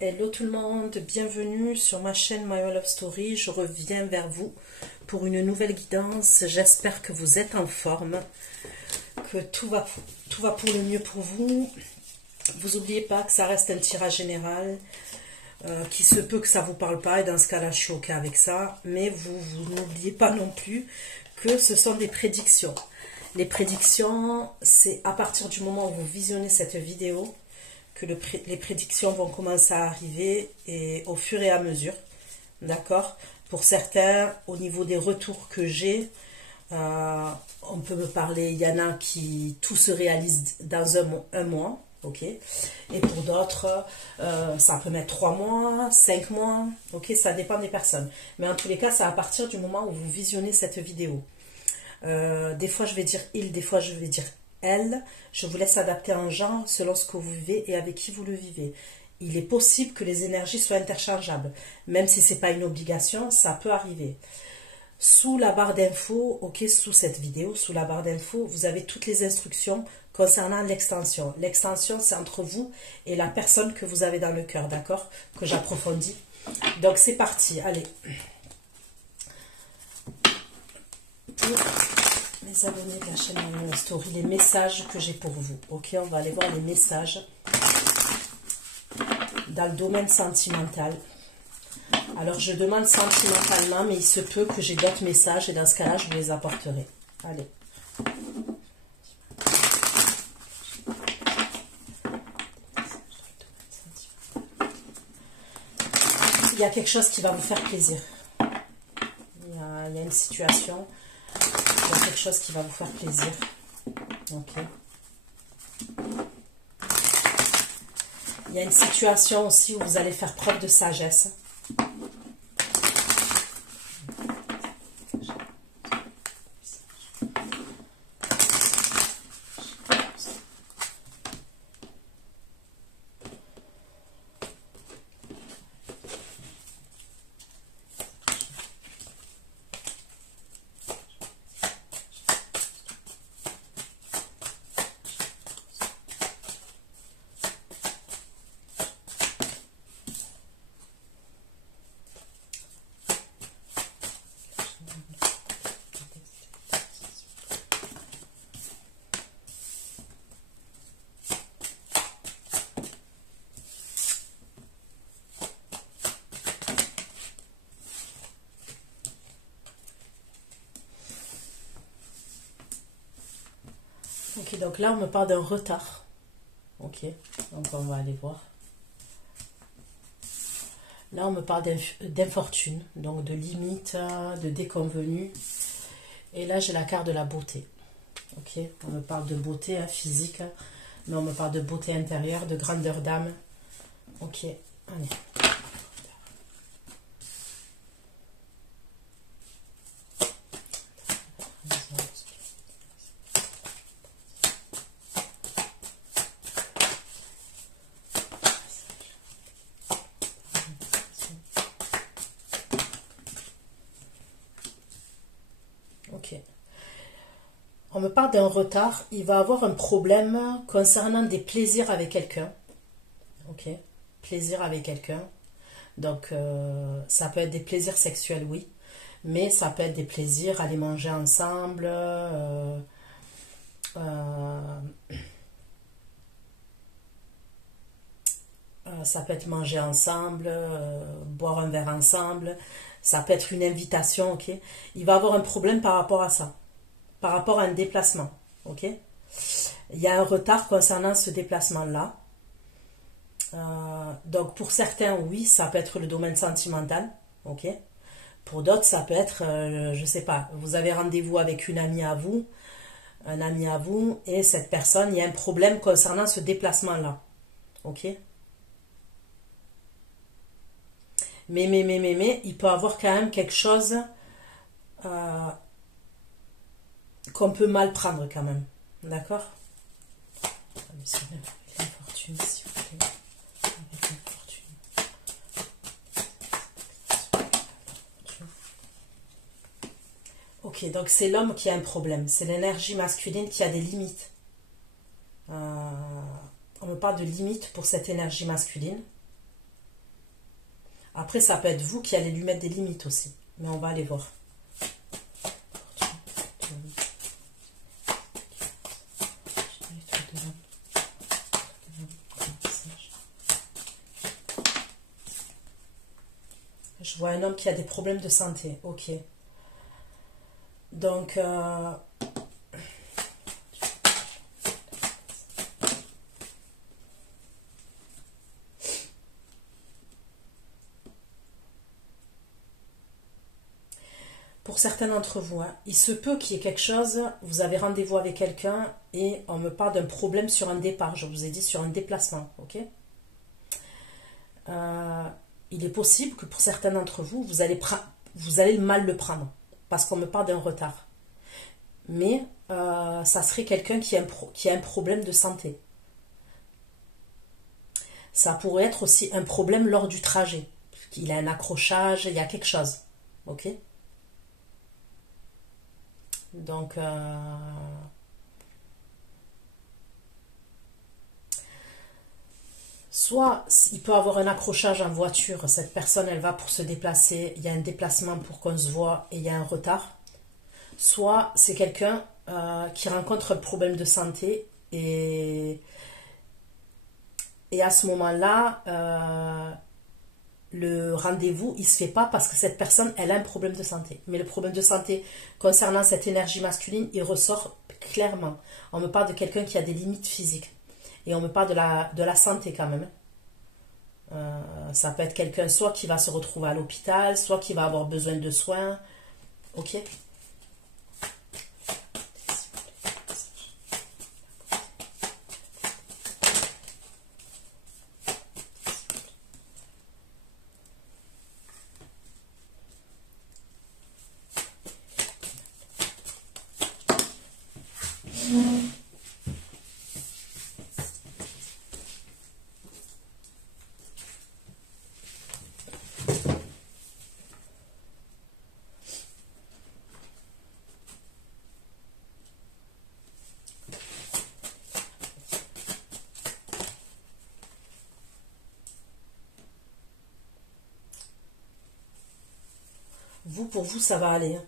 Hello tout le monde, bienvenue sur ma chaîne My Love Story. Je reviens vers vous pour une nouvelle guidance. J'espère que vous êtes en forme, que tout va pour le mieux pour vous. Vous n'oubliez pas que ça reste un tirage général, qui se peut que ça ne vous parle pas, et dans ce cas-là, je suis OK avec ça. Mais vous n'oubliez pas non plus que ce sont des prédictions. Les prédictions, c'est à partir du moment où vous visionnez cette vidéo que les prédictions vont commencer à arriver, et au fur et à mesure, d'accord. Pour certains, au niveau des retours que j'ai, on peut me parler, il y en a qui tout se réalise dans un mois, ok, et pour d'autres, ça peut mettre 3 mois, 5 mois, ok, ça dépend des personnes. Mais en tous les cas, c'est à partir du moment où vous visionnez cette vidéo. Des fois, je vais dire il, des fois, je vais dire elle. Je vous laisse adapter en genre selon ce que vous vivez et avec qui vous le vivez. Il est possible que les énergies soient interchangeables. Même si ce n'est pas une obligation, ça peut arriver. Sous la barre d'infos, ok, sous cette vidéo, sous la barre d'infos, vous avez toutes les instructions concernant l'extension. L'extension, c'est entre vous et la personne que vous avez dans le cœur, d'accord, que j'approfondis. Donc, c'est parti, allez. Pour les abonnés de la chaîne My Love Story, les messages que j'ai pour vous. Ok, on va aller voir les messages dans le domaine sentimental. Alors, je demande sentimentalement, mais il se peut que j'ai d'autres messages et dans ce cas-là, je vous les apporterai. Allez. Il y a quelque chose qui va vous faire plaisir. Il y a une situation, il y a quelque chose qui va vous faire plaisir. Ok. Il y a une situation aussi où vous allez faire preuve de sagesse. Ok, donc là, on me parle d'un retard. Ok, donc on va aller voir. Là, on me parle d'infortune, donc de limite, de déconvenue. Et là, j'ai la carte de la beauté. Ok, on me parle de beauté physique, mais on me parle de beauté intérieure, de grandeur d'âme. Ok, allez. Ok. On me parle d'un retard. Il va avoir un problème concernant des plaisirs avec quelqu'un. Ok. Plaisir avec quelqu'un. Donc, ça peut être des plaisirs sexuels, oui. Mais ça peut être des plaisirs, aller manger ensemble. Ça peut être manger ensemble, boire un verre ensemble. Ça peut être une invitation, ok. Il va avoir un problème par rapport à ça. Par rapport à un déplacement, ok. Il y a un retard concernant ce déplacement-là. Donc, pour certains, oui, ça peut être le domaine sentimental, ok. Pour d'autres, ça peut être, je sais pas, vous avez rendez-vous avec une amie à vous, un ami à vous, et cette personne, il y a un problème concernant ce déplacement-là, ok. Mais, il peut avoir quand même quelque chose qu'on peut mal prendre quand même, d'accord. L'infortune, s'il vous plaît. Ok, donc c'est l'homme qui a un problème. C'est l'énergie masculine qui a des limites. On me parle de limites pour cette énergie masculine. Après, ça peut être vous qui allez lui mettre des limites aussi. Mais on va aller voir. Je vois un homme qui a des problèmes de santé. Ok. Donc, pour certains d'entre vous, hein, il se peut qu'il y ait quelque chose, vous avez rendez-vous avec quelqu'un et on me parle d'un problème sur un départ, je vous ai dit sur un déplacement, ok. Il est possible que pour certains d'entre vous, vous allez mal le prendre, parce qu'on me parle d'un retard. Mais ça serait quelqu'un qui a un problème de santé. Ça pourrait être aussi un problème lors du trajet. Il a un accrochage, il y a quelque chose, ok. Donc, soit il peut avoir un accrochage en voiture, cette personne elle va pour se déplacer, il y a un déplacement pour qu'on se voit et il y a un retard. Soit c'est quelqu'un qui rencontre un problème de santé et à ce moment-là, le rendez-vous, il ne se fait pas parce que cette personne, elle a un problème de santé. Mais le problème de santé concernant cette énergie masculine, il ressort clairement. On me parle de quelqu'un qui a des limites physiques. Et on me parle de la santé quand même. Ça peut être quelqu'un soit qui va se retrouver à l'hôpital, soit qui va avoir besoin de soins. Ok ? Pour vous, ça va aller.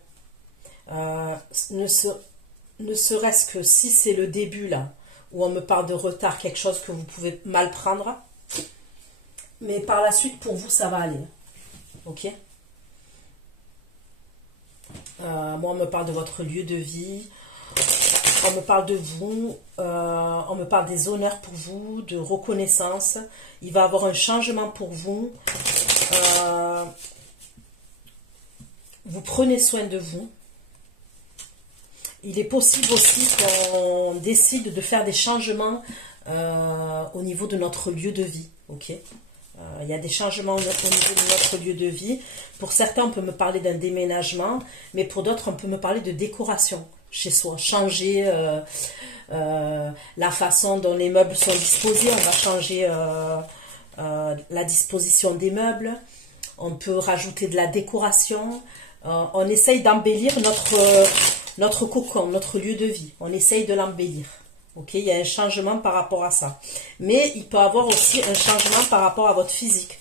Ne serait-ce que si c'est le début, là, où on me parle de retard, quelque chose que vous pouvez mal prendre. Mais par la suite, pour vous, ça va aller. Ok ? Moi, on me parle de votre lieu de vie. On me parle de vous. On me parle des honneurs pour vous, de reconnaissance. Il va y avoir un changement pour vous. Vous prenez soin de vous. Il est possible aussi qu'on décide de faire des changements au niveau de notre lieu de vie. Ok. Il y a des changements au niveau de notre lieu de vie. Pour certains, on peut me parler d'un déménagement, mais pour d'autres, on peut me parler de décoration chez soi. Changer la façon dont les meubles sont disposés. On va changer la disposition des meubles. On peut rajouter de la décoration. On essaye d'embellir notre cocon, notre lieu de vie. On essaye de l'embellir. Ok, il y a un changement par rapport à ça. Mais il peut y avoir aussi un changement par rapport à votre physique.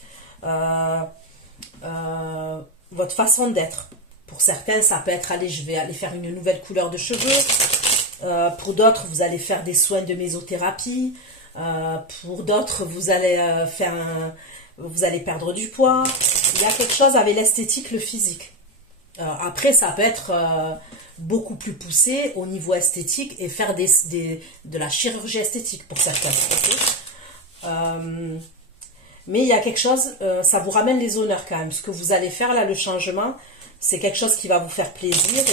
Votre façon d'être. Pour certains, ça peut être, allez, je vais aller faire une nouvelle couleur de cheveux. Pour d'autres, vous allez faire des soins de mésothérapie. Pour d'autres, vous allez vous allez perdre du poids. Il y a quelque chose avec l'esthétique, le physique. Après, ça peut être beaucoup plus poussé au niveau esthétique et faire de la chirurgie esthétique pour certains. Okay, mais il y a quelque chose, ça vous ramène les honneurs quand même. Ce que vous allez faire là, le changement, c'est quelque chose qui va vous faire plaisir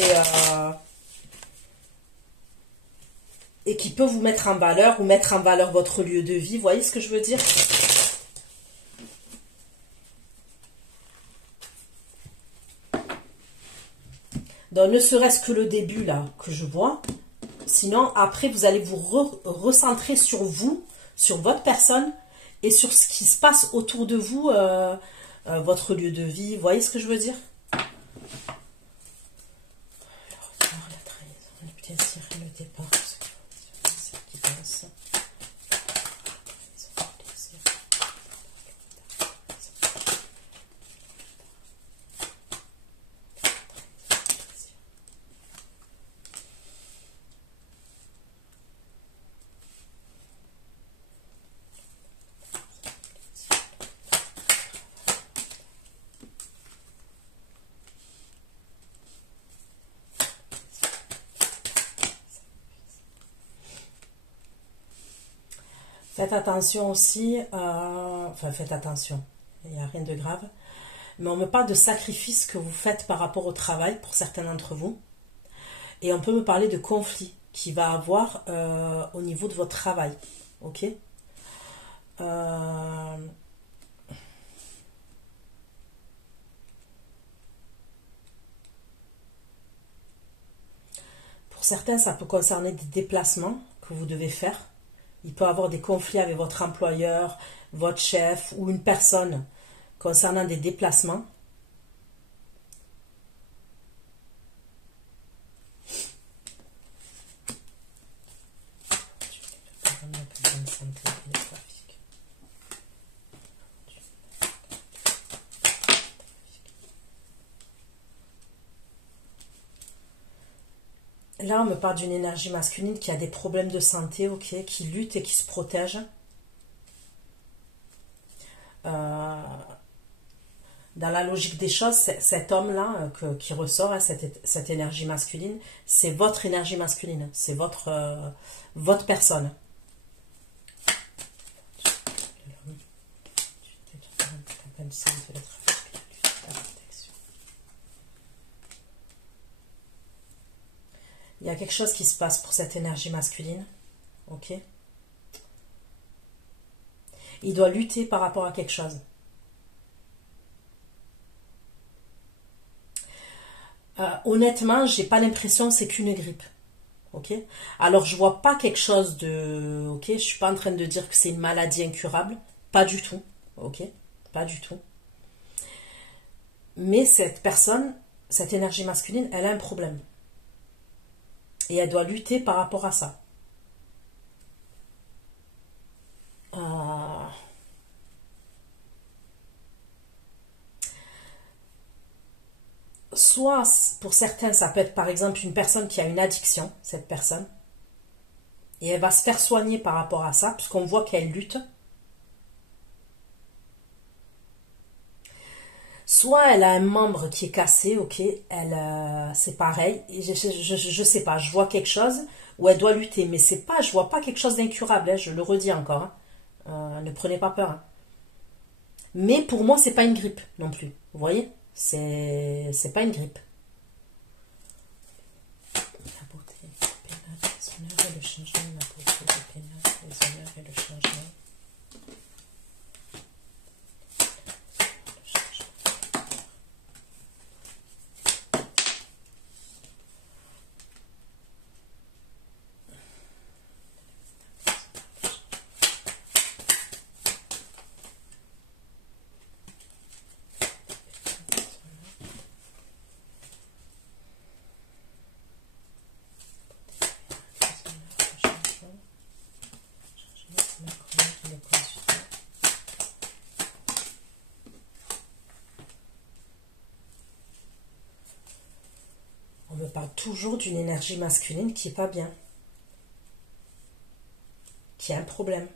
et qui peut vous mettre en valeur ou mettre en valeur votre lieu de vie. Vous voyez ce que je veux dire ? Donc, ne serait-ce que le début, là, que je vois. Sinon, après, vous allez vous recentrer sur vous, sur votre personne et sur ce qui se passe autour de vous, votre lieu de vie. Vous voyez ce que je veux dire ? La trahison, le plaisir et le départ. Faites attention aussi, enfin faites attention, il n'y a rien de grave. Mais on me parle de sacrifices que vous faites par rapport au travail pour certains d'entre vous. Et on peut me parler de conflits qu'il va avoir au niveau de votre travail. Ok. Pour certains, ça peut concerner des déplacements que vous devez faire. Il peut y avoir des conflits avec votre employeur, votre chef ou une personne concernant des déplacements. Là, on me parle d'une énergie masculine qui a des problèmes de santé, ok, qui lutte et qui se protège. Dans la logique des choses, cet homme-là qui ressort, hein, cette énergie masculine, c'est votre énergie masculine, c'est votre personne. Il y a quelque chose qui se passe pour cette énergie masculine, ok? Il doit lutter par rapport à quelque chose. Honnêtement, j'ai pas l'impression que c'est qu'une grippe. Ok. Alors je vois pas quelque chose de. Ok. Je suis pas en train de dire que c'est une maladie incurable. Pas du tout. Ok. Pas du tout. Mais cette personne, cette énergie masculine, elle a un problème. Et elle doit lutter par rapport à ça. Soit, pour certains, ça peut être par exemple une personne qui a une addiction, cette personne. Et elle va se faire soigner par rapport à ça, puisqu'on voit qu'elle lutte. Soit elle a un membre qui est cassé, ok, c'est pareil, je sais pas, je vois quelque chose où elle doit lutter, mais c'est pas, je vois pas quelque chose d'incurable, hein, je le redis encore, hein. Ne prenez pas peur. Hein. Mais pour moi, c'est pas une grippe non plus, vous voyez, c'est pas une grippe. La beauté, le pénal, les honneurs et le changement, la beauté, le pénal, les honneurs et le changement. On me parle toujours d'une énergie masculine qui n'est pas bien, qui a un problème.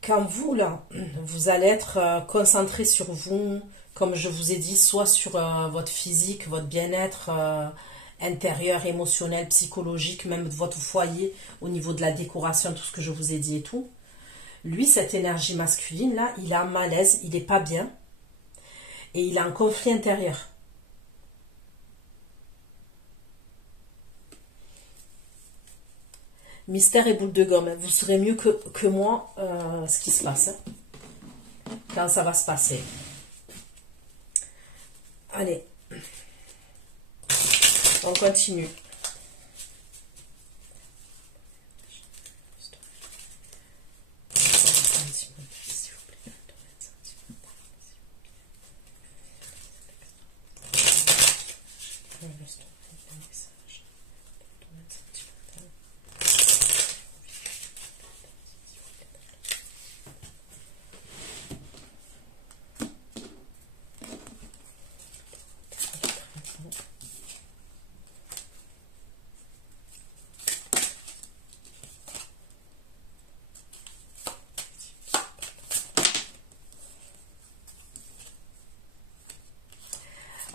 Quand vous, là, vous allez être concentré sur vous, comme je vous ai dit, soit sur votre physique, votre bien-être intérieur, émotionnel, psychologique, même votre foyer, au niveau de la décoration, tout ce que je vous ai dit et tout. Lui, cette énergie masculine, là, il a un malaise, il n'est pas bien, et il a un conflit intérieur. Mystère et boule de gomme, vous saurez mieux que moi ce qui se passe, hein, quand ça va se passer. Allez, on continue.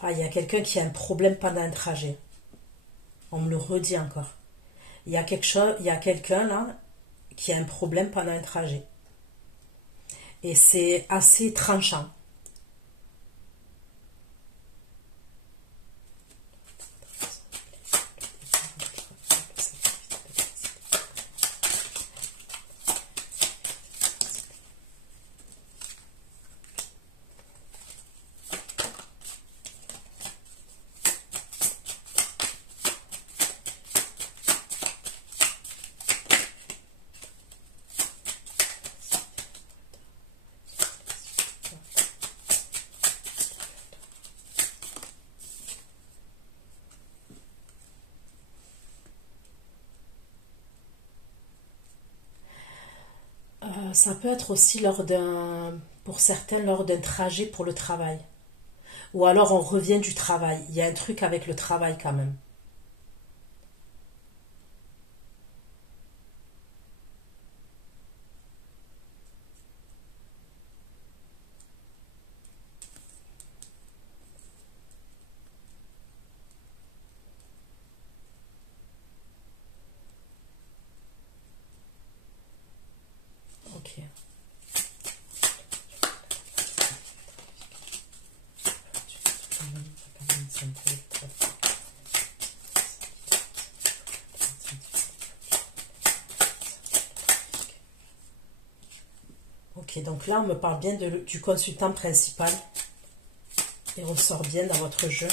Ah, il y a quelqu'un qui a un problème pendant un trajet. On me le redit encore. Il y a quelqu'un là qui a un problème pendant un trajet. Et c'est assez tranchant. Ça peut être aussi pour certains, lors d'un trajet pour le travail. Ou alors on revient du travail. Il y a un truc avec le travail quand même. Ok. Ok, donc là on me parle bien du consultant principal. Il ressort bien dans votre jeu.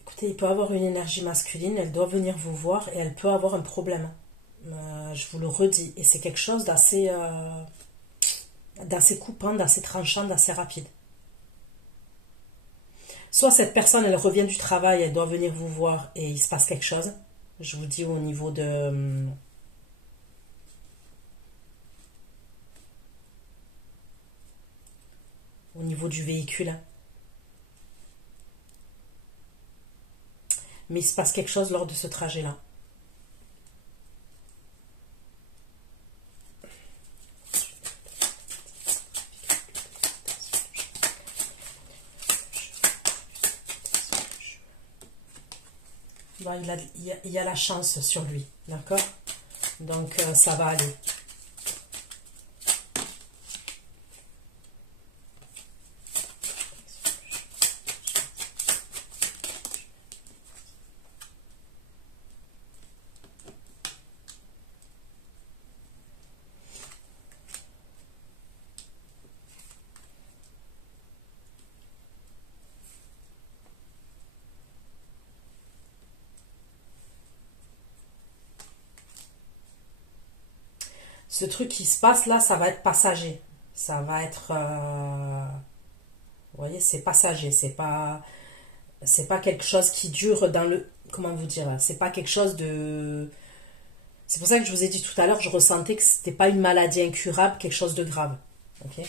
Écoutez, il peut avoir une énergie masculine, elle doit venir vous voir et elle peut avoir un problème. Je vous le redis. Et c'est quelque chose d'assez coupant, d'assez tranchant, d'assez rapide. Soit cette personne, elle revient du travail, elle doit venir vous voir et il se passe quelque chose. Je vous dis au niveau du véhicule. Mais il se passe quelque chose lors de ce trajet-là. Bon, il y a la chance sur lui, d'accord? Donc ça va aller. Ce truc qui se passe là, ça va être passager. Ça va être... vous voyez, c'est passager. C'est pas quelque chose qui dure dans le... Comment vous dire? C'est pas quelque chose de... C'est pour ça que je vous ai dit tout à l'heure, je ressentais que c'était pas une maladie incurable, quelque chose de grave. Ok?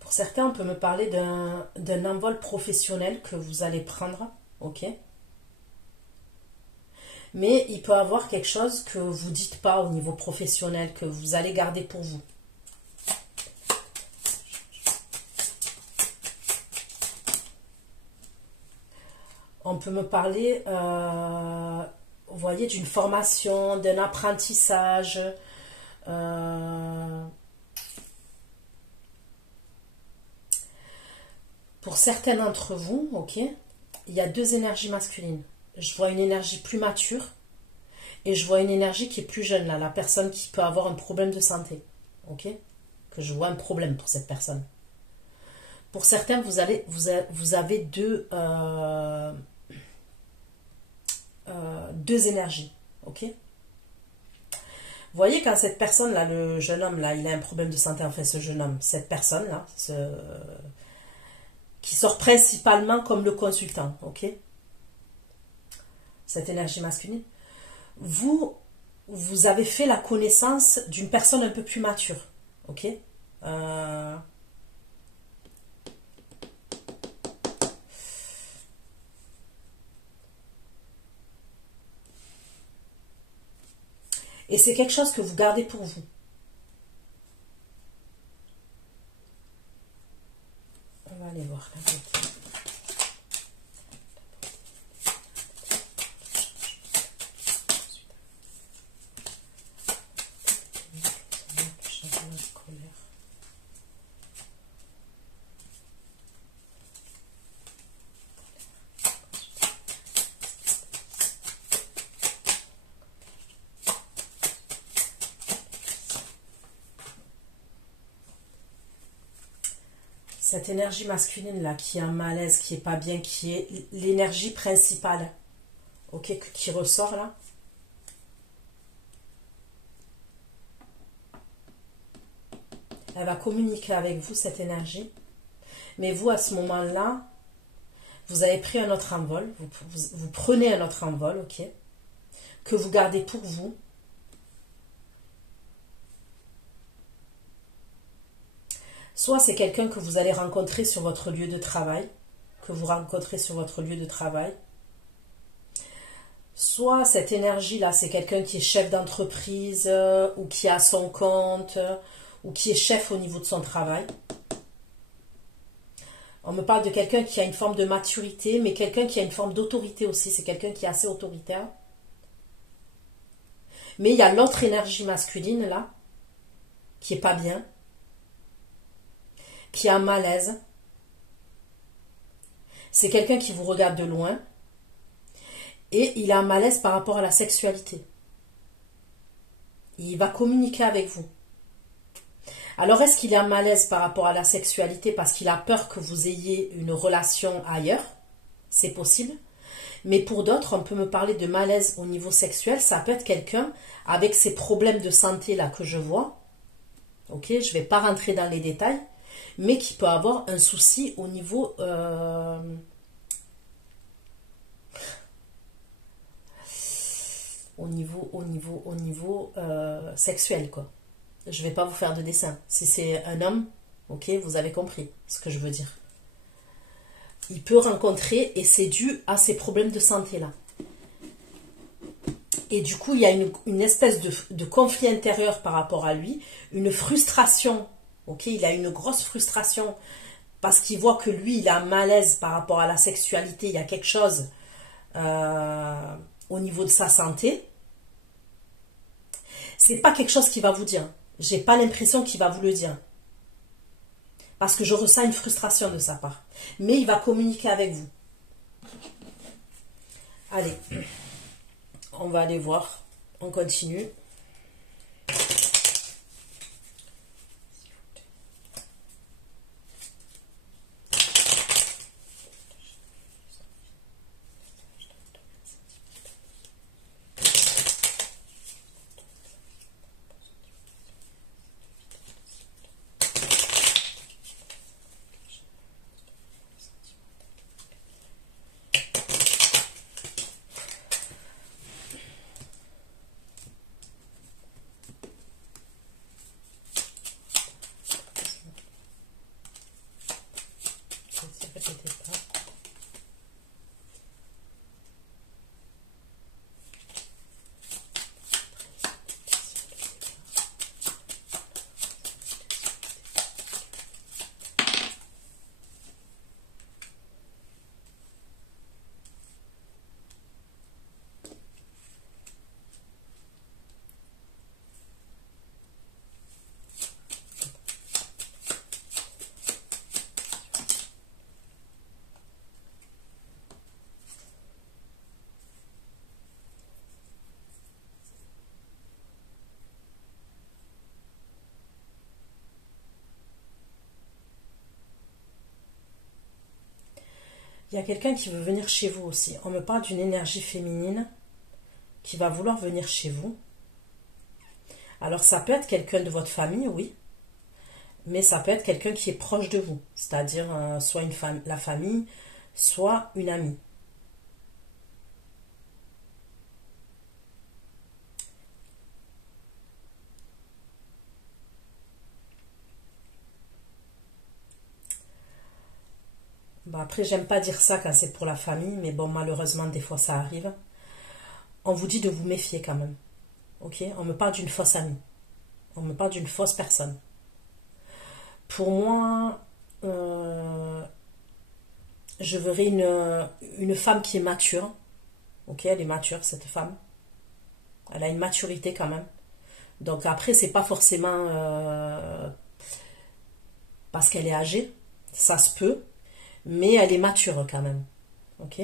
Pour certains, on peut me parler d'un envol professionnel que vous allez prendre, ok? Mais il peut y avoir quelque chose que vous ne dites pas au niveau professionnel, que vous allez garder pour vous. On peut me parler, vous voyez, d'une formation, d'un apprentissage. Pour certains d'entre vous, ok, il y a deux énergies masculines. Je vois une énergie plus mature et je vois une énergie qui est plus jeune, là, la personne qui peut avoir un problème de santé. Ok? Que je vois un problème pour cette personne. Pour certains, vous avez deux énergies. Ok? voyez quand cette personne-là, le jeune homme-là, il a un problème de santé, enfin ce jeune homme, cette personne-là, qui sort principalement comme le consultant, ok? Cette énergie masculine. Vous avez fait la connaissance d'une personne un peu plus mature, ok? Et c'est quelque chose que vous gardez pour vous. On va aller voir là. Cette énergie masculine là qui est un malaise, qui est pas bien, qui est l'énergie principale, ok, qui ressort là. Elle va communiquer avec vous, cette énergie. Mais vous, à ce moment-là, vous avez pris un autre envol. Vous prenez un autre envol, ok, que vous gardez pour vous. Soit c'est quelqu'un que vous allez rencontrer sur votre lieu de travail, Soit cette énergie-là, c'est quelqu'un qui est chef d'entreprise ou qui a son compte ou qui est chef au niveau de son travail. On me parle de quelqu'un qui a une forme de maturité, mais quelqu'un qui a une forme d'autorité aussi. C'est quelqu'un qui est assez autoritaire. Mais il y a l'autre énergie masculine là, qui est pas bien, qui a un malaise. C'est quelqu'un qui vous regarde de loin et il a un malaise par rapport à la sexualité. Il va communiquer avec vous. Alors est-ce qu'il a un malaise par rapport à la sexualité parce qu'il a peur que vous ayez une relation ailleurs? C'est possible. Mais pour d'autres, on peut me parler de malaise au niveau sexuel. Ça peut être quelqu'un avec ces problèmes de santé là que je vois. Ok, je ne vais pas rentrer dans les détails. Mais qui peut avoir un souci au niveau sexuel, quoi. Je vais pas vous faire de dessin. Si c'est un homme, ok, vous avez compris ce que je veux dire. Il peut rencontrer, et c'est dû à ces problèmes de santé là. Et du coup, il y a une espèce de conflit intérieur par rapport à lui, une frustration. Ok, il a une grosse frustration parce qu'il voit que lui, il a un malaise par rapport à la sexualité. Il y a quelque chose au niveau de sa santé. C'est pas quelque chose qu'il va vous dire. J'ai pas l'impression qu'il va vous le dire. Parce que je ressens une frustration de sa part. Mais il va communiquer avec vous. Allez, on va aller voir. On continue. Il y a quelqu'un qui veut venir chez vous aussi. On me parle d'une énergie féminine qui va vouloir venir chez vous. Alors ça peut être quelqu'un de votre famille, oui, mais ça peut être quelqu'un qui est proche de vous, c'est-à-dire soit la famille, soit une amie. Bon, après, j'aime pas dire ça quand c'est pour la famille, mais bon, malheureusement, des fois, ça arrive. On vous dit de vous méfier quand même. Ok? On me parle d'une fausse amie. On me parle d'une fausse personne. Pour moi, je verrais une femme qui est mature. Ok? Elle est mature, cette femme. Elle a une maturité quand même. Donc après, c'est pas forcément parce qu'elle est âgée. Ça se peut. Mais elle est mature quand même. Ok?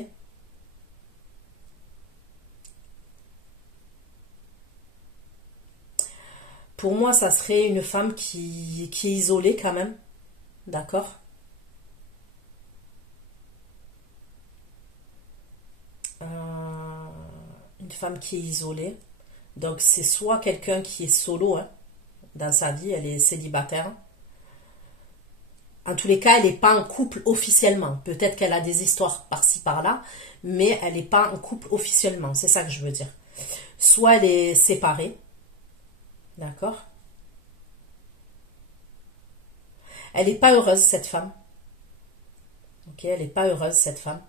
Pour moi, ça serait une femme qui est isolée quand même. D'accord? Une femme qui est isolée. Donc c'est soit quelqu'un qui est solo hein, dans sa vie, elle est célibataire. En tous les cas, elle n'est pas en couple officiellement. Peut-être qu'elle a des histoires par-ci par-là, mais elle n'est pas en couple officiellement. C'est ça que je veux dire. Soit elle est séparée, d'accord? Elle n'est pas heureuse, cette femme. Ok, elle n'est pas heureuse, cette femme.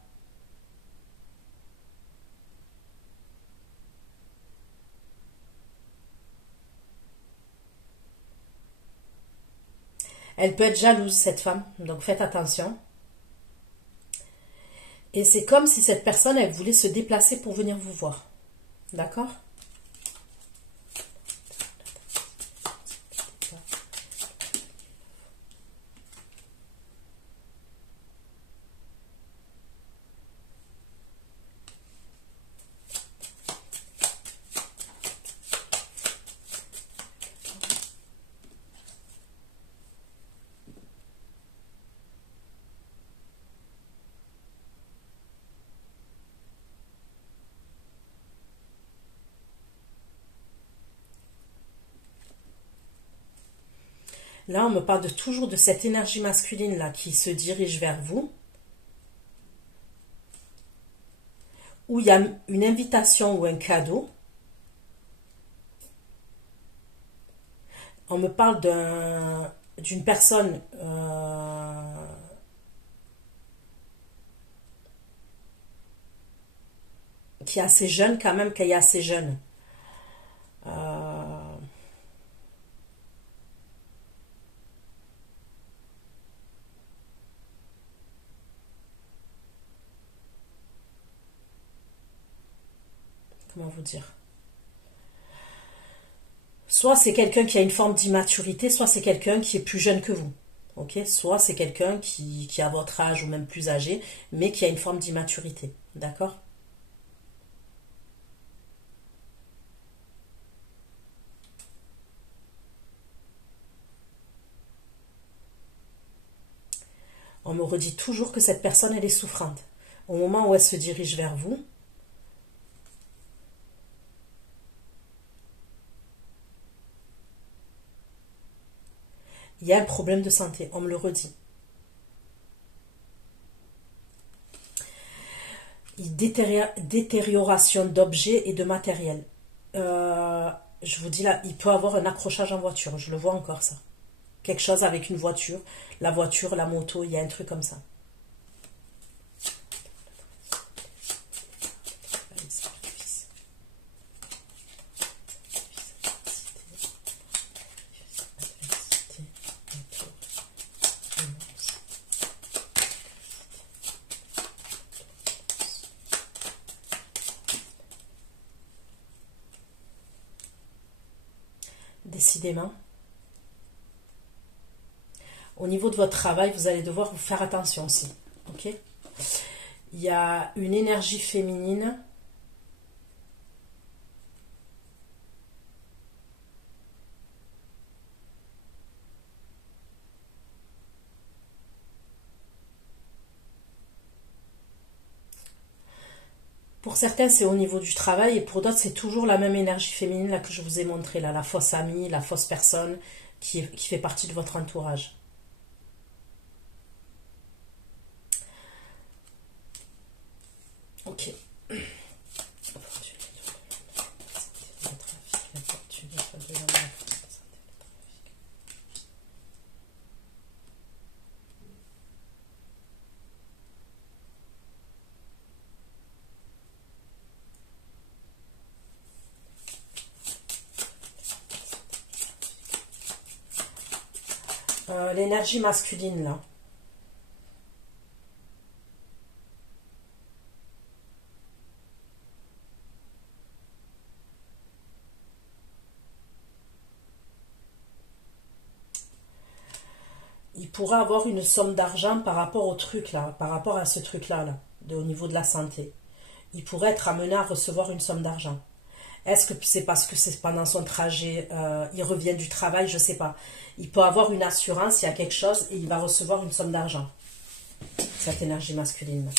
Elle peut être jalouse, cette femme. Donc faites attention. Et c'est comme si cette personne, elle voulait se déplacer pour venir vous voir. D'accord? Là, on me parle toujours de cette énergie masculine là qui se dirige vers vous, où il y a une invitation ou un cadeau. On me parle d'une personne qui est assez jeune quand même, qui est assez jeune. Comment vous dire? Soit c'est quelqu'un qui a une forme d'immaturité, soit c'est quelqu'un qui est plus jeune que vous. Ok? Soit c'est quelqu'un qui a votre âge ou même plus âgé, mais qui a une forme d'immaturité. D'accord? On me redit toujours que cette personne, elle est souffrante. Au moment où elle se dirige vers vous, il y a un problème de santé. On me le redit. Détérioration d'objets et de matériel. Je vous dis là, il peut avoir un accrochage en voiture. Je le vois encore ça. Quelque chose avec une voiture. La voiture, la moto, il y a un truc comme ça. Décidément. Au niveau de votre travail, vous allez devoir vous faire attention aussi. Ok? Il y a une énergie féminine. Pour certains, c'est au niveau du travail et pour d'autres, c'est toujours la même énergie féminine là, que je vous ai montré, là, la fausse amie, la fausse personne qui fait partie de votre entourage. Ok. L'énergie masculine là. Il pourra avoir une somme d'argent par rapport au truc là, par rapport à ce truc là, au niveau de la santé. Il pourrait être amené à recevoir une somme d'argent. Est-ce que c'est parce que c'est pendant son trajet, il revient du travail, je ne sais pas. Il peut avoir une assurance, il y a quelque chose et il va recevoir une somme d'argent. Cette énergie masculine.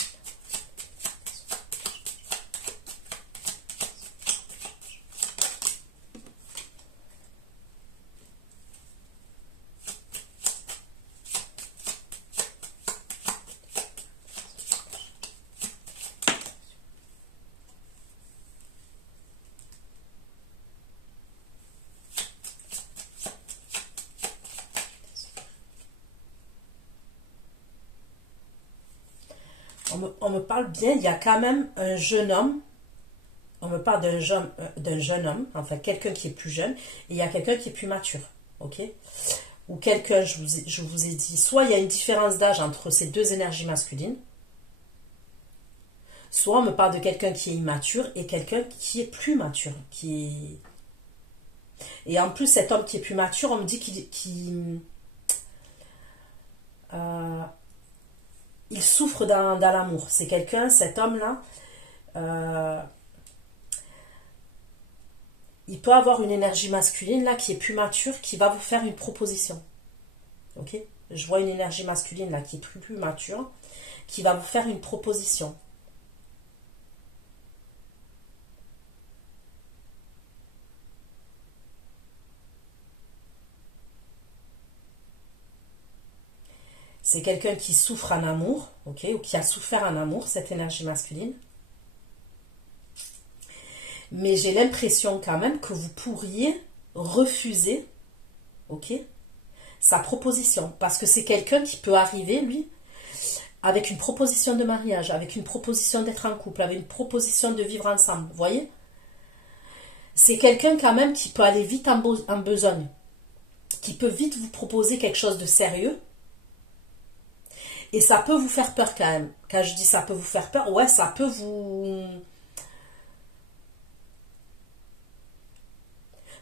On me parle bien, il y a quand même un jeune homme. On me parle d'un jeune homme, enfin quelqu'un qui est plus jeune, et il y a quelqu'un qui est plus mature, ok? Ou quelqu'un, je vous ai dit, soit il y a une différence d'âge entre ces deux énergies masculines, soit on me parle de quelqu'un qui est immature et quelqu'un qui est plus mature, Et en plus, cet homme qui est plus mature, on me dit il souffre dans l'amour. C'est quelqu'un, cet homme-là, il peut avoir une énergie masculine là qui est plus mature, qui va vous faire une proposition. Ok? Je vois une énergie masculine là qui est plus mature, qui va vous faire une proposition. C'est quelqu'un qui souffre en amour, ok, ou qui a souffert en amour, cette énergie masculine. Mais j'ai l'impression quand même que vous pourriez refuser, ok, sa proposition. Parce que c'est quelqu'un qui peut arriver, lui, avec une proposition de mariage, avec une proposition d'être en couple, avec une proposition de vivre ensemble, vous voyez? C'est quelqu'un quand même qui peut aller vite en besogne, qui peut vite vous proposer quelque chose de sérieux. Et ça peut vous faire peur quand même. Quand je dis ça peut vous faire peur, ouais, ça peut vous...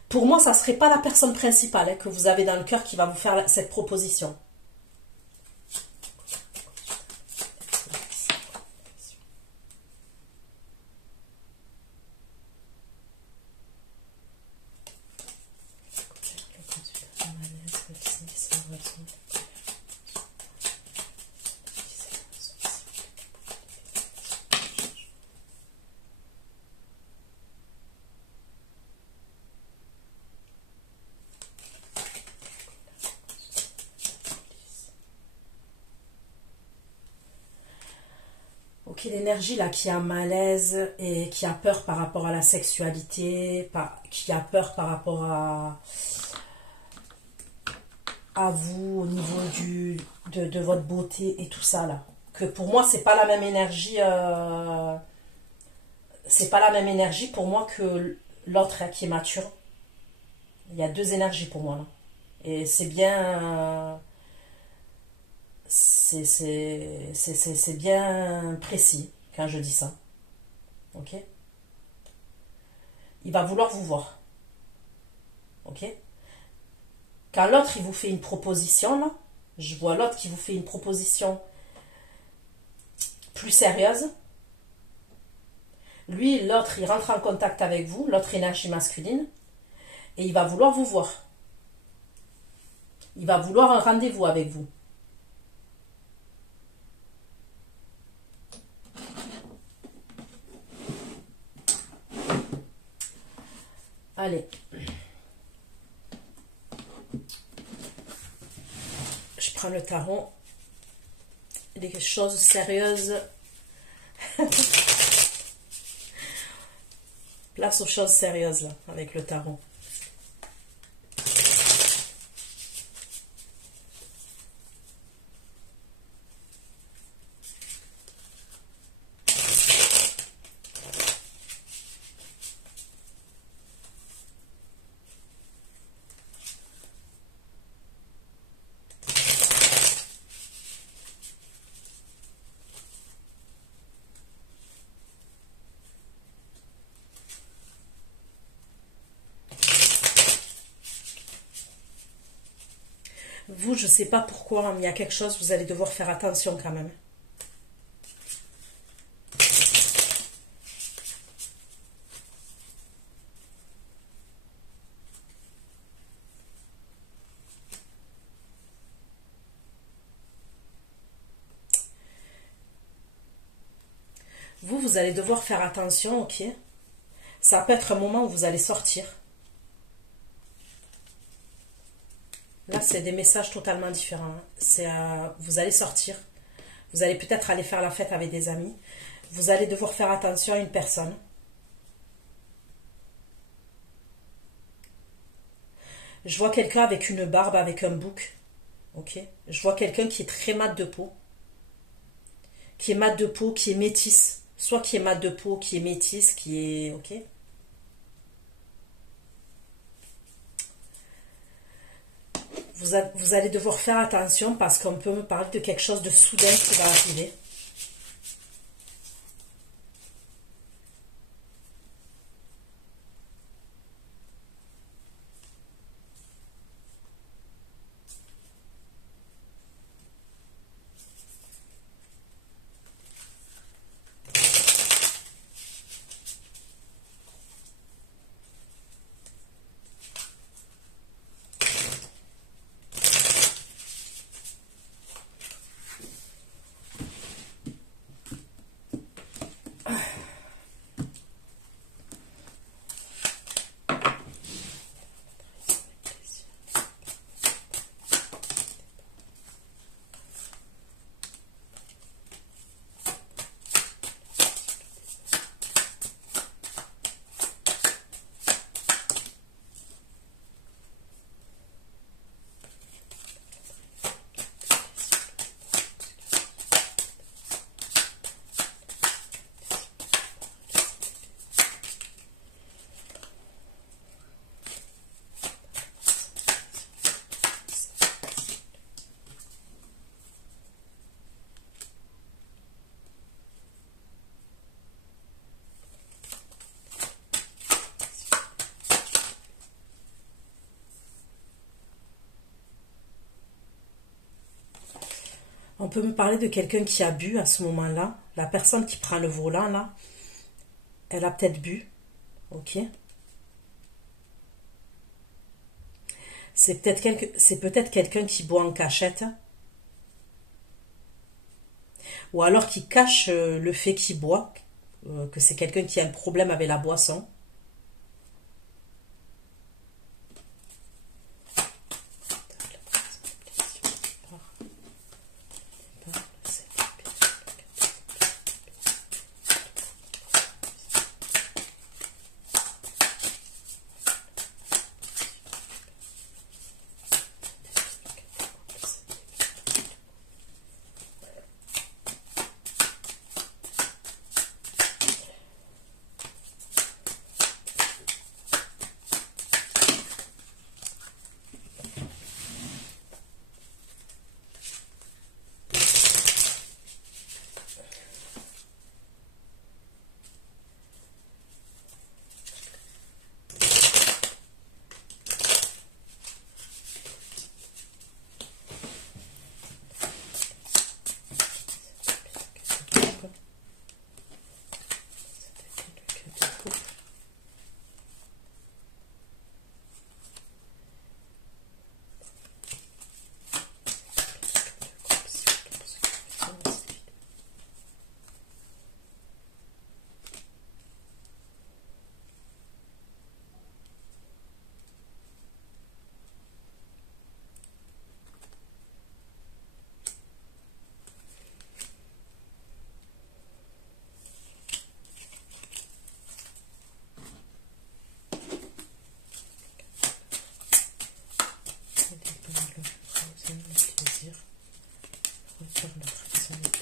Pour moi, ça ne serait pas la personne principale que vous avez dans le cœur qui va vous faire cette proposition. Ok, l'énergie là qui a un malaise et qui a peur par rapport à la sexualité, qui a peur par rapport à vous au niveau de votre beauté et tout ça là. Que pour moi, c'est pas la même énergie. C'est pas la même énergie pour moi que l'autre qui est mature. Il y a deux énergies pour moi là. Et c'est bien. C'est bien précis quand je dis ça. Ok? Il va vouloir vous voir. Ok? Quand l'autre il vous fait une proposition là, je vois l'autre qui vous fait une proposition plus sérieuse. Lui, l'autre, il rentre en contact avec vous, l'autre énergie masculine, et il va vouloir vous voir. Il va vouloir un rendez-vous avec vous. prends le tarot, les choses sérieuses. Place aux choses sérieuses, là, avec le tarot. Vous, je ne sais pas pourquoi, mais il y a quelque chose, vous allez devoir faire attention quand même. Vous allez devoir faire attention, ok? Ça peut être un moment où vous allez sortir. Là, c'est des messages totalement différents. Hein. C'est vous allez sortir. Vous allez peut-être aller faire la fête avec des amis. Vous allez devoir faire attention à une personne. Je vois quelqu'un avec une barbe, avec un bouc. Ok? Je vois quelqu'un qui est très mat de peau. Qui est mat de peau, qui est métisse. Soit qui est mat de peau, qui est métisse, qui est... Ok? Vous allez devoir faire attention parce qu'on peut me parler de quelque chose de soudain qui va arriver. On peut me parler de quelqu'un qui a bu à ce moment-là. La personne qui prend le volant, là, elle a peut-être bu. Ok? C'est peut-être quelqu'un qui boit en cachette. Ou alors qui cache le fait qu'il boit. Que c'est quelqu'un qui a un problème avec la boisson.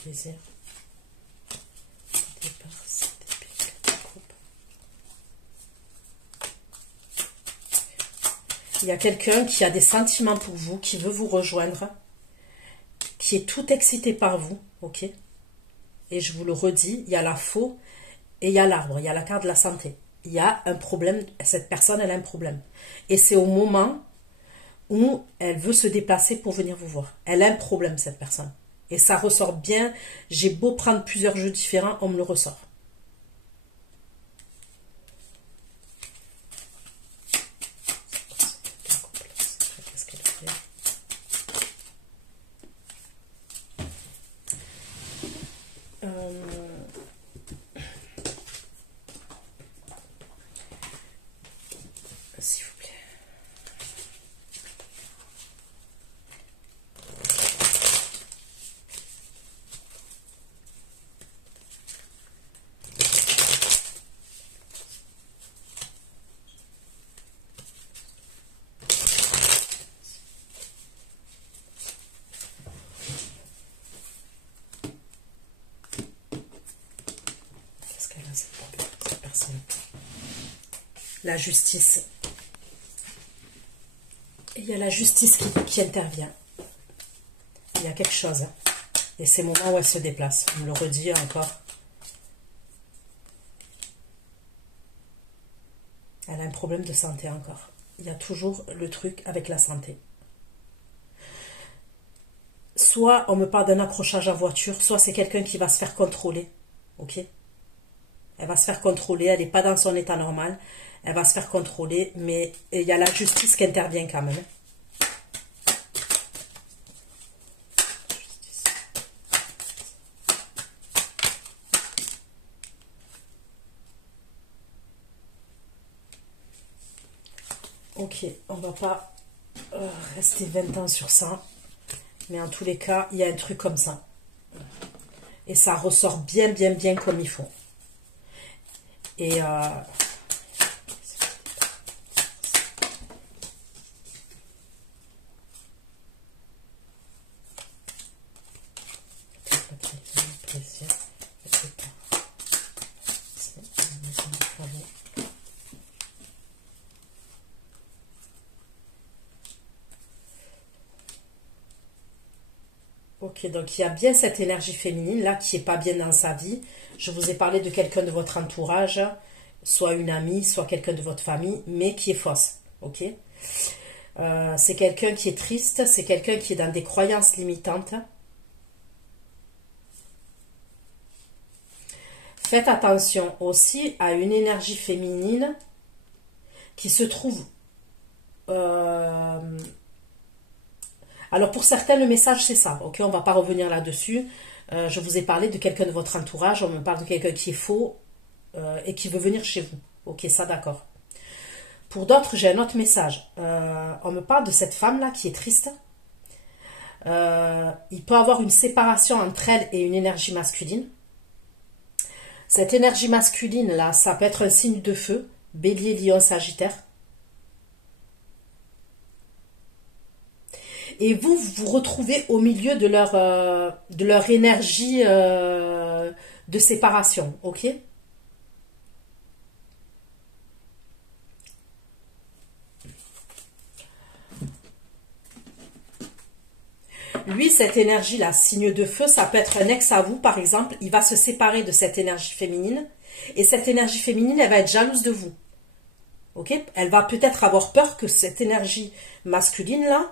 plaisir. Départ, des pics, des coupes. Il y a quelqu'un qui a des sentiments pour vous, qui veut vous rejoindre, qui est tout excité par vous, ok? Et je vous le redis, il y a la faux et il y a l'arbre, il y a la carte de la santé. Il y a un problème, cette personne, elle a un problème. Et c'est au moment où elle veut se déplacer pour venir vous voir. Elle a un problème, cette personne. Et ça ressort bien. J'ai beau prendre plusieurs jeux différents, on me le ressort. Qu'est-ce qu'elle fait ? S'il vous plaît. Qu'est-ce qu'elle a, cette personne ? La justice. Il y a la justice qui intervient. Il y a quelque chose. Et c'est le moment où elle se déplace. On me le redit encore. Elle a un problème de santé encore. Il y a toujours le truc avec la santé. Soit on me parle d'un accrochage en voiture, soit c'est quelqu'un qui va se faire contrôler. Ok ? Elle va se faire contrôler, elle n'est pas dans son état normal. Elle va se faire contrôler, mais il y a la justice qui intervient quand même. Ok, on va pas rester 20 ans sur ça. Mais en tous les cas, il y a un truc comme ça. Et ça ressort bien, bien, bien comme il faut. Et ok, donc il y a bien cette énergie féminine là qui n'est pas bien dans sa vie. Je vous ai parlé de quelqu'un de votre entourage, soit une amie, soit quelqu'un de votre famille, mais qui est fausse. Ok, c'est quelqu'un qui est triste, c'est quelqu'un qui est dans des croyances limitantes. Faites attention aussi à une énergie féminine qui se trouve... Alors pour certains, le message c'est ça. Ok, on ne va pas revenir là-dessus. Je vous ai parlé de quelqu'un de votre entourage. On me parle de quelqu'un qui est faux et qui veut venir chez vous. Ok, ça d'accord. Pour d'autres, j'ai un autre message. On me parle de cette femme-là qui est triste. Il peut y avoir une séparation entre elle et une énergie masculine. Cette énergie masculine là, ça peut être un signe de feu, Bélier, Lion, Sagittaire. Et vous vous retrouvez au milieu de leur énergie de séparation, ok? Lui, cette énergie-là, signe de feu, ça peut être un ex à vous, par exemple. Il va se séparer de cette énergie féminine. Et cette énergie féminine, elle va être jalouse de vous. Ok? Elle va peut-être avoir peur que cette énergie masculine-là,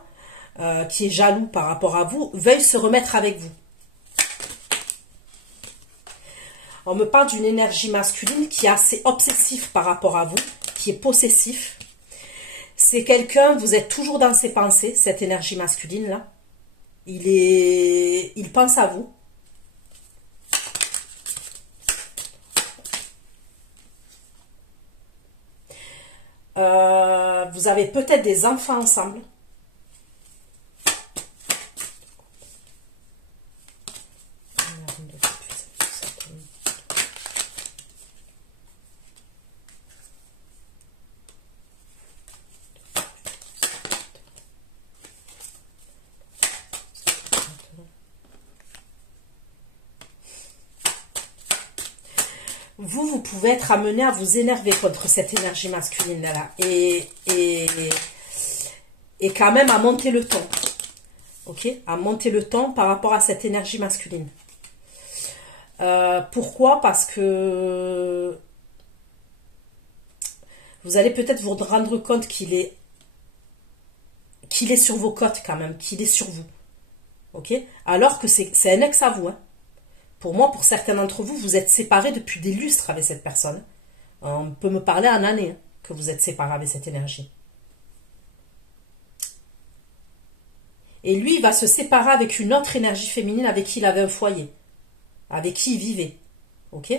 qui est jaloux par rapport à vous, veuille se remettre avec vous. On me parle d'une énergie masculine qui est assez obsessif par rapport à vous, qui est possessif. C'est quelqu'un, vous êtes toujours dans ses pensées, cette énergie masculine-là. Il pense à vous. Vous avez peut-être des enfants ensemble. vous pouvez être amené à vous énerver contre cette énergie masculine-là. Et quand même à monter le ton. Ok? À monter le ton par rapport à cette énergie masculine. Pourquoi? Parce que vous allez peut-être vous rendre compte qu'il est sur vos côtes quand même, qu'il est sur vous. Ok? Alors que c'est un ex à vous. Hein. Pour moi, pour certains d'entre vous, vous êtes séparés depuis des lustres avec cette personne. On peut me parler en année hein, que vous êtes séparés avec cette énergie. Et lui, il va se séparer avec une autre énergie féminine avec qui il avait un foyer. Avec qui il vivait. Ok?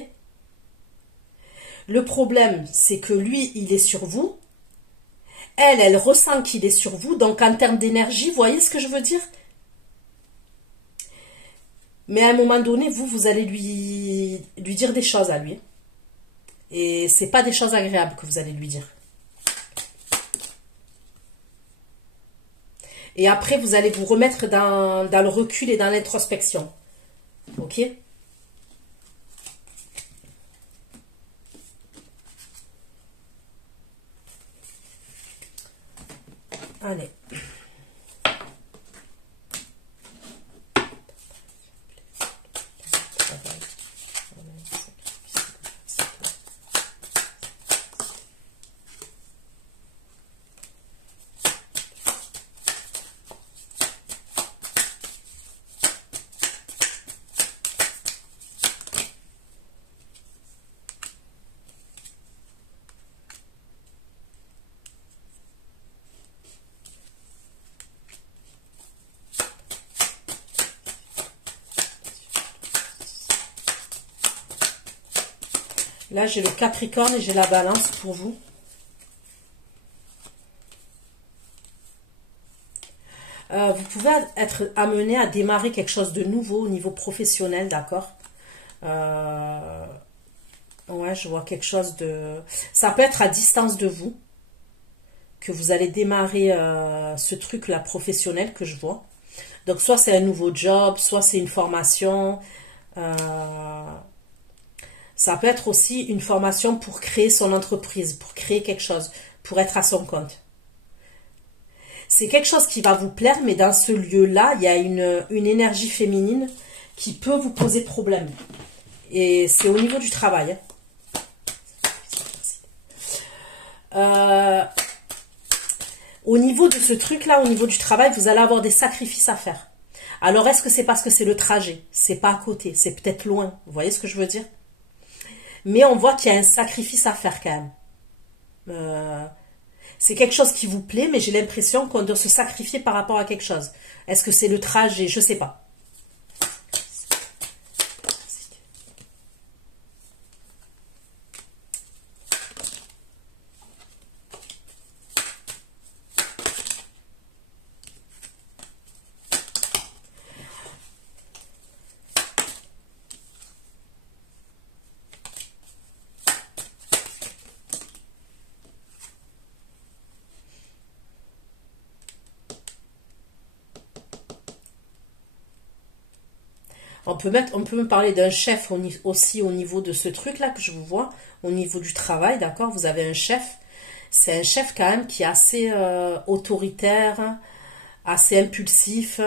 Le problème, c'est que lui, il est sur vous. Elle ressent qu'il est sur vous. Donc, en termes d'énergie, vous voyez ce que je veux dire? Mais à un moment donné, vous allez lui dire des choses à lui. Et c'est pas des choses agréables que vous allez lui dire. Et après, vous allez vous remettre dans le recul et dans l'introspection. Ok? Allez. Là, j'ai le Capricorne et j'ai la Balance pour vous. Vous pouvez être amené à démarrer quelque chose de nouveau au niveau professionnel, d'accord? Ouais, je vois quelque chose de... Ça peut être à distance de vous, que vous allez démarrer ce truc-là professionnel que je vois. Donc, soit c'est un nouveau job, soit c'est une formation... Ça peut être aussi une formation pour créer son entreprise, pour créer quelque chose, pour être à son compte. C'est quelque chose qui va vous plaire, mais dans ce lieu-là, il y a une énergie féminine qui peut vous poser problème. Et c'est au niveau du travail. Au niveau de ce truc-là, au niveau du travail, vous allez avoir des sacrifices à faire. Alors, est-ce que c'est parce que c'est le trajet? C'est pas à côté, c'est peut-être loin. Vous voyez ce que je veux dire? Mais on voit qu'il y a un sacrifice à faire quand même. C'est quelque chose qui vous plaît, mais j'ai l'impression qu'on doit se sacrifier par rapport à quelque chose. Est-ce que c'est le trajet? Je sais pas. On peut me parler d'un chef aussi au niveau de ce truc-là que je vous vois, au niveau du travail, d'accord? Vous avez un chef, c'est un chef quand même qui est assez autoritaire, assez impulsif,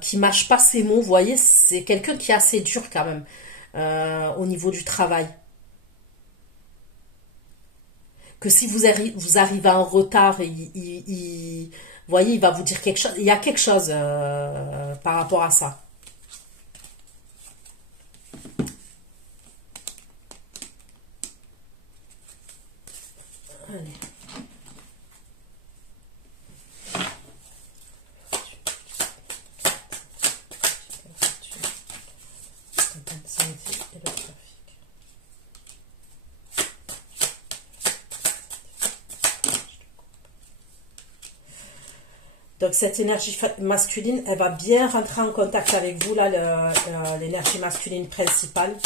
qui mâche pas ses mots, vous voyez? C'est quelqu'un qui est assez dur quand même au niveau du travail. Que si vous arrivez en retard, vous voyez, il va vous dire quelque chose. Il y a quelque chose par rapport à ça. Allez. Donc cette énergie masculine, elle va bien rentrer en contact avec vous, là, l'énergie masculine principale.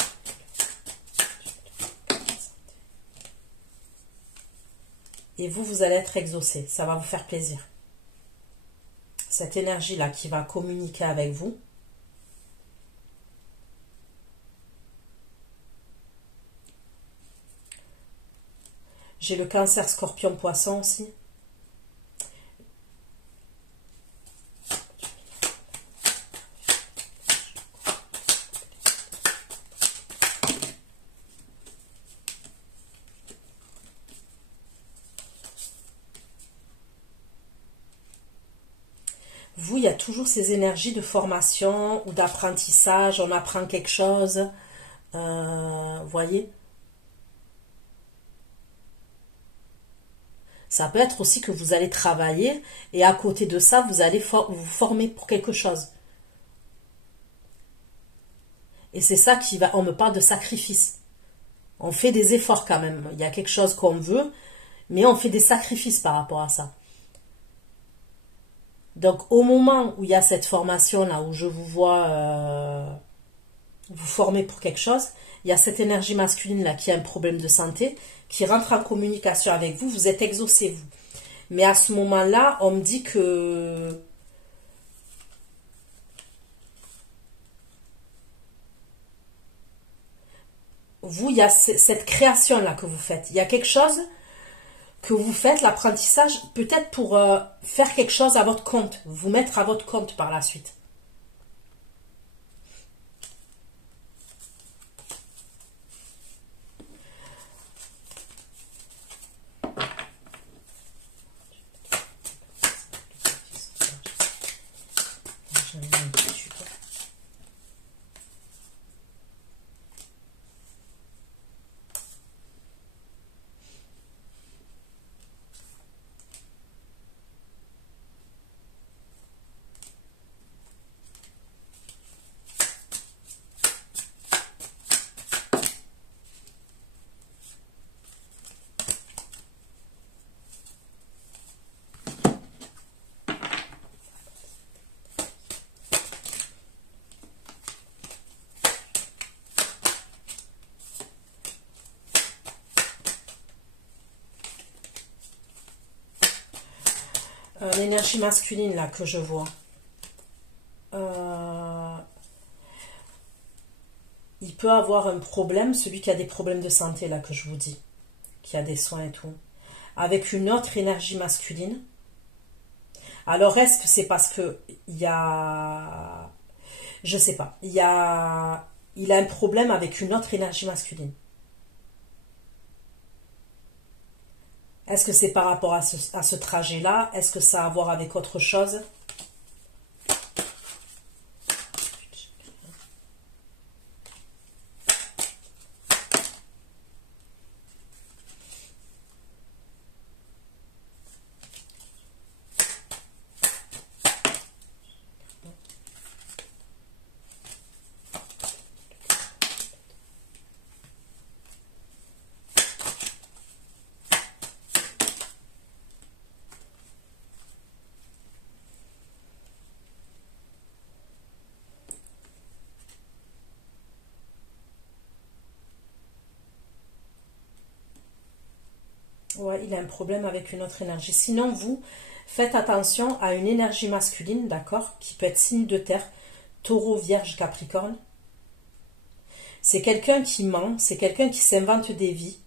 Et vous allez être exaucé. Ça va vous faire plaisir. Cette énergie-là qui va communiquer avec vous. J'ai le cancer, scorpion, poisson aussi. Vous, il y a toujours ces énergies de formation ou d'apprentissage, on apprend quelque chose, voyez. Ça peut être aussi que vous allez travailler et à côté de ça, vous allez vous former pour quelque chose. Et c'est ça qui va, on me parle de sacrifice. On fait des efforts quand même, il y a quelque chose qu'on veut, mais on fait des sacrifices par rapport à ça. Donc, au moment où il y a cette formation-là, où je vous vois vous former pour quelque chose, il y a cette énergie masculine-là qui a un problème de santé, qui rentre en communication avec vous, vous êtes exaucé, vous. Mais à ce moment-là, on me dit que... Vous, il y a cette création-là que vous faites. Il y a quelque chose que vous faites, l'apprentissage, peut-être pour faire quelque chose à votre compte, vous mettre à votre compte par la suite. L'énergie masculine là que je vois. Il peut avoir un problème, celui qui a des problèmes de santé là que je vous dis, qui a des soins et tout, avec une autre énergie masculine. Alors est-ce que c'est parce que il y a, je sais pas, il a un problème avec une autre énergie masculine. Est-ce que c'est par rapport à ce trajet-là? Est-ce que ça a à voir avec autre chose? Ouais, il a un problème avec une autre énergie. Sinon, vous, faites attention à une énergie masculine, d'accord, qui peut être signe de terre, taureau, vierge, capricorne. C'est quelqu'un qui ment, c'est quelqu'un qui s'invente des vies.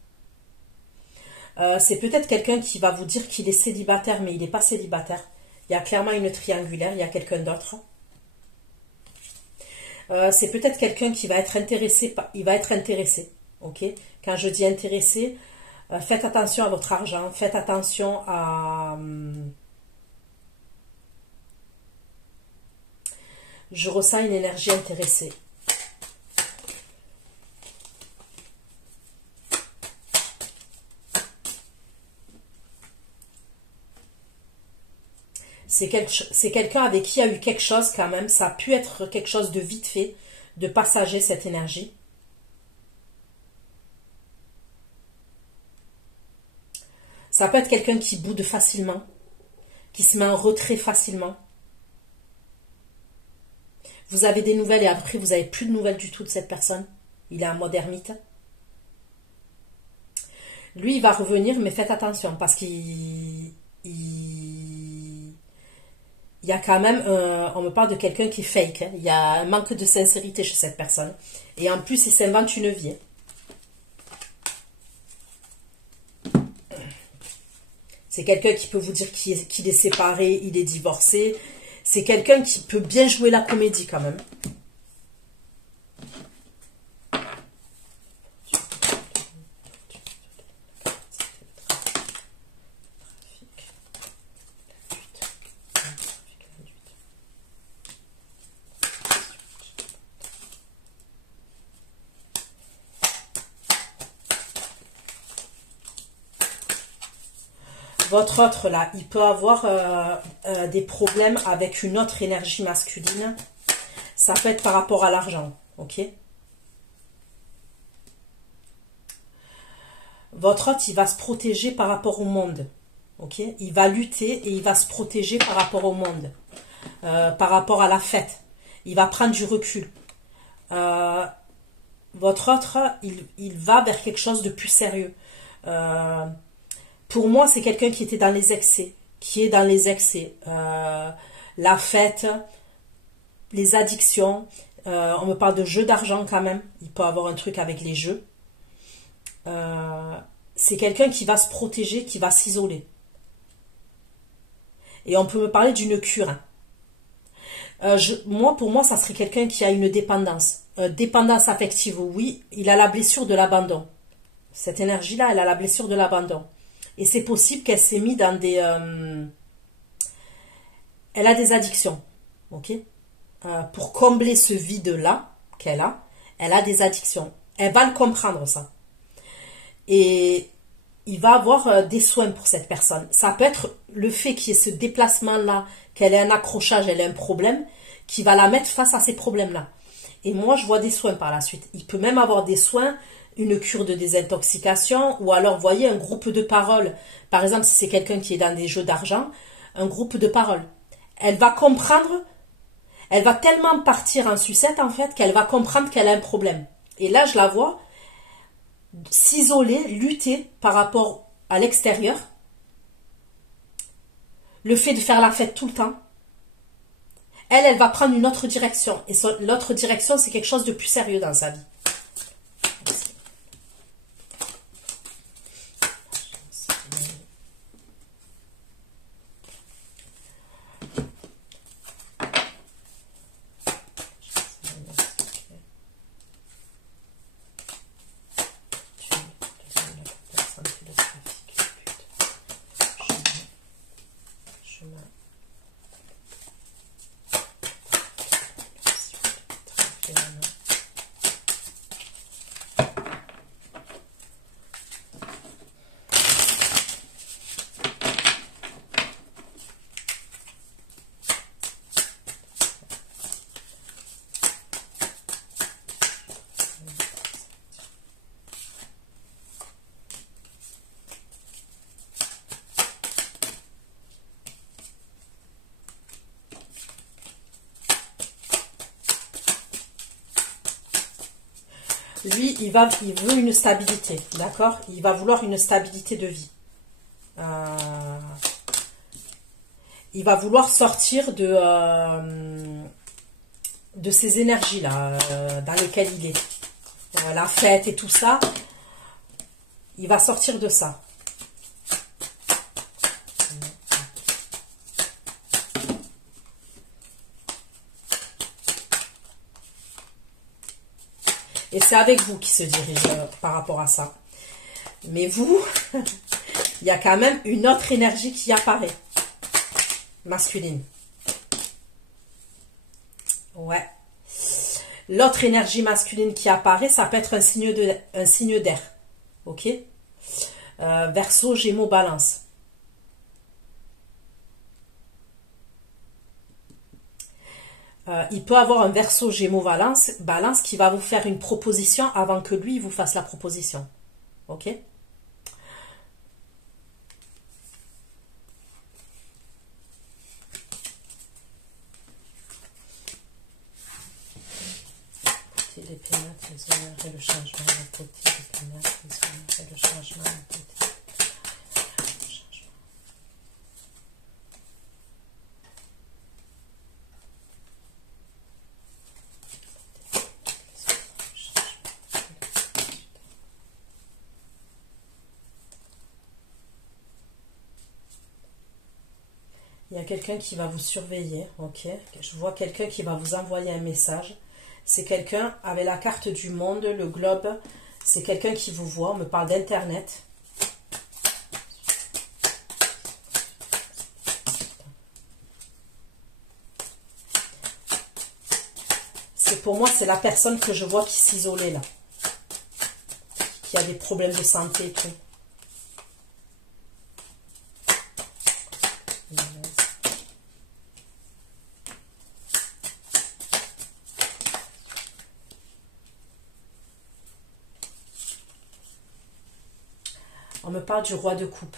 C'est peut-être quelqu'un qui va vous dire qu'il est célibataire, mais il n'est pas célibataire. Il y a clairement une triangulaire, il y a quelqu'un d'autre. C'est peut-être quelqu'un qui va être intéressé, il va être intéressé, ok? Quand je dis intéressé, faites attention à votre argent, faites attention à... Je ressens une énergie intéressée. C'est quelqu'un avec qui il y a eu quelque chose quand même. Ça a pu être quelque chose de vite fait, de passager cette énergie. Ça peut être quelqu'un qui boude facilement, qui se met en retrait facilement. Vous avez des nouvelles et après vous n'avez plus de nouvelles du tout de cette personne. Il est en mode ermite. Lui, il va revenir, mais faites attention parce qu'il y a quand même, on me parle de quelqu'un qui est fake. Hein. Il y a un manque de sincérité chez cette personne. Et en plus, il s'invente une vie. C'est quelqu'un qui peut vous dire qu'il est séparé, il est divorcé. C'est quelqu'un qui peut bien jouer la comédie quand même. Votre autre, là, il peut avoir des problèmes avec une autre énergie masculine. Ça peut être par rapport à l'argent, ok? Votre autre, il va se protéger par rapport au monde, ok? Il va lutter et il va se protéger par rapport au monde, par rapport à la fête. Il va prendre du recul. Votre autre, il va vers quelque chose de plus sérieux. Pour moi, c'est quelqu'un qui était dans les excès, qui est dans les excès. La fête, les addictions. On me parle de jeux d'argent quand même. Il peut avoir un truc avec les jeux. C'est quelqu'un qui va se protéger, qui va s'isoler. Et on peut me parler d'une cure. Pour moi, ça serait quelqu'un qui a une dépendance. Dépendance affective, oui. Il a la blessure de l'abandon. Cette énergie-là, elle a la blessure de l'abandon. Et c'est possible qu'elle s'est mise dans des... elle a des addictions. Ok, pour combler ce vide-là qu'elle a, elle a des addictions. Elle va le comprendre, ça. Et il va avoir des soins pour cette personne. Ça peut être le fait qu'il y ait ce déplacement-là, qu'elle ait un accrochage, elle ait un problème, qui va la mettre face à ces problèmes-là. Et moi, je vois des soins par la suite. Il peut même avoir des soins, une cure de désintoxication, ou alors, vous voyez, un groupe de parole. Par exemple, si c'est quelqu'un qui est dans des jeux d'argent, un groupe de parole. Elle va comprendre, elle va tellement partir en sucette, en fait, qu'elle va comprendre qu'elle a un problème. Et là, je la vois s'isoler, lutter par rapport à l'extérieur. Le fait de faire la fête tout le temps. Elle va prendre une autre direction. Et l'autre direction, c'est quelque chose de plus sérieux dans sa vie. Lui, il veut une stabilité, d'accord? Il va vouloir une stabilité de vie. Il va vouloir sortir de ces énergies-là dans lesquelles il est. La fête et tout ça, il va sortir de ça. Et c'est avec vous qui se dirige par rapport à ça. Mais vous, il y a quand même une autre énergie qui apparaît. Masculine. Ouais. L'autre énergie masculine qui apparaît, ça peut être un signe d'air. Ok? Verseau, Gémeaux, Balance. Il peut avoir un Verseau, Gémeaux, Balance qui va vous faire une proposition avant que lui vous fasse la proposition. Ok? Les pénates, les honneurs et le changement à côté, les pénates, les honneurs et le changement à côté. Il y a quelqu'un qui va vous surveiller, ok. Je vois quelqu'un qui va vous envoyer un message. C'est quelqu'un avec la carte du monde, le globe. C'est quelqu'un qui vous voit. On me parle d'internet. Pour moi, c'est la personne que je vois qui s'isolait là. Qui a des problèmes de santé et tout. On me parle du roi de coupe.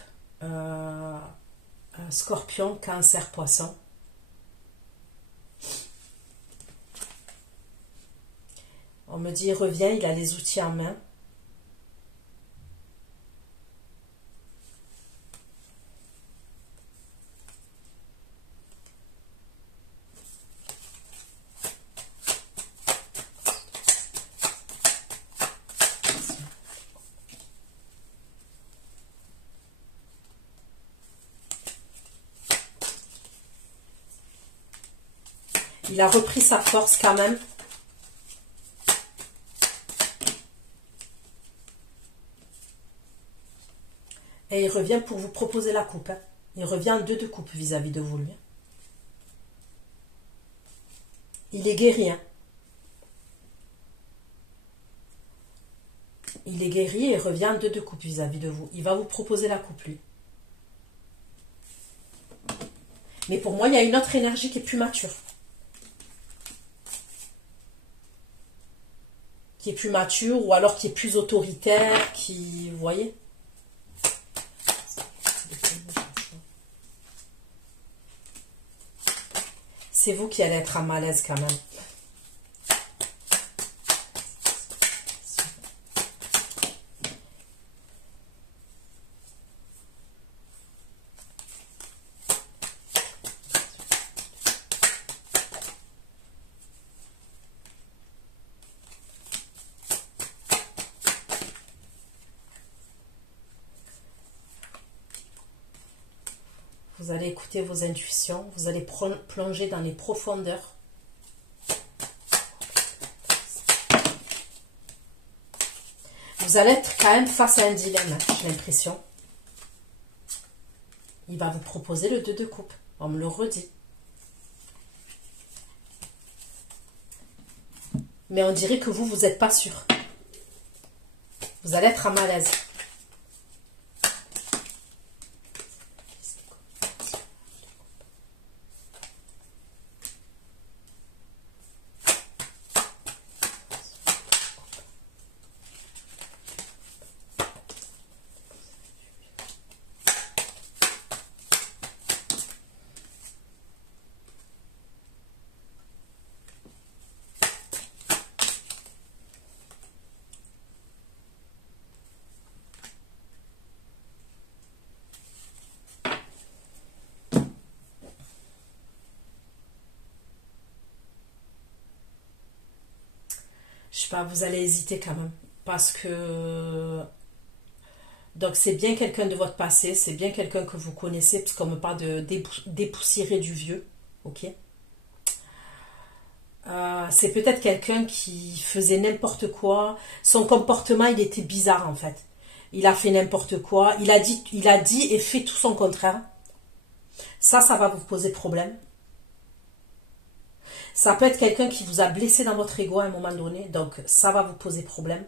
Scorpion, Cancer, Poisson. On me dit, il revient, il a les outils en main. Il a repris sa force quand même. Et il revient pour vous proposer la coupe. Hein. Il revient en 2 de coupe vis-à-vis de vous, lui. Il est guéri. Hein. Il est guéri et revient en 2 de coupe vis-à-vis de vous. Il va vous proposer la coupe, lui. Mais pour moi, il y a une autre énergie qui est plus mature. Qui est plus mature ou alors qui est plus autoritaire, qui... Vous voyez ? C'est vous qui allez être à malaise quand même. Vous allez écouter vos intuitions, vous allez plonger dans les profondeurs. Vous allez être quand même face à un dilemme, j'ai l'impression. Il va vous proposer le 2 de coupe, on me le redit. Mais on dirait que vous n'êtes pas sûr. Vous allez être à malaise. Je sais pas, vous allez hésiter quand même. Parce que... Donc c'est bien quelqu'un de votre passé, c'est bien quelqu'un que vous connaissez, parce qu'on me parle de dépoussiérer du vieux. Ok. C'est peut-être quelqu'un qui faisait n'importe quoi. Son comportement, il était bizarre en fait. Il a fait n'importe quoi. Il a dit et fait tout son contraire. Ça va vous poser problème. Ça peut être quelqu'un qui vous a blessé dans votre ego à un moment donné. Donc, ça va vous poser problème.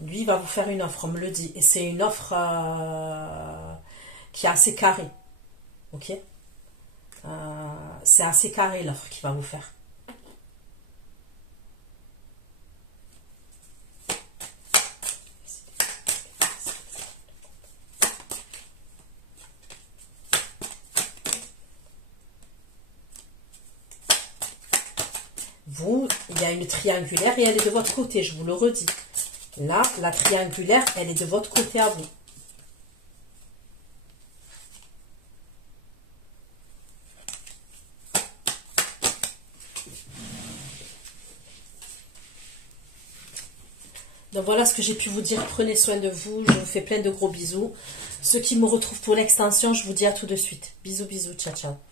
Lui, il va vous faire une offre, on me le dit. Et c'est une offre qui est assez carrée. Ok, c'est assez carré l'offre qu'il va vous faire. Vous, il y a une triangulaire et elle est de votre côté, je vous le redis. Là, la triangulaire, elle est de votre côté à vous. Donc voilà ce que j'ai pu vous dire. Prenez soin de vous. Je vous fais plein de gros bisous. Ceux qui me retrouvent pour l'extension, je vous dis à tout de suite. Bisous, bisous. Ciao, ciao.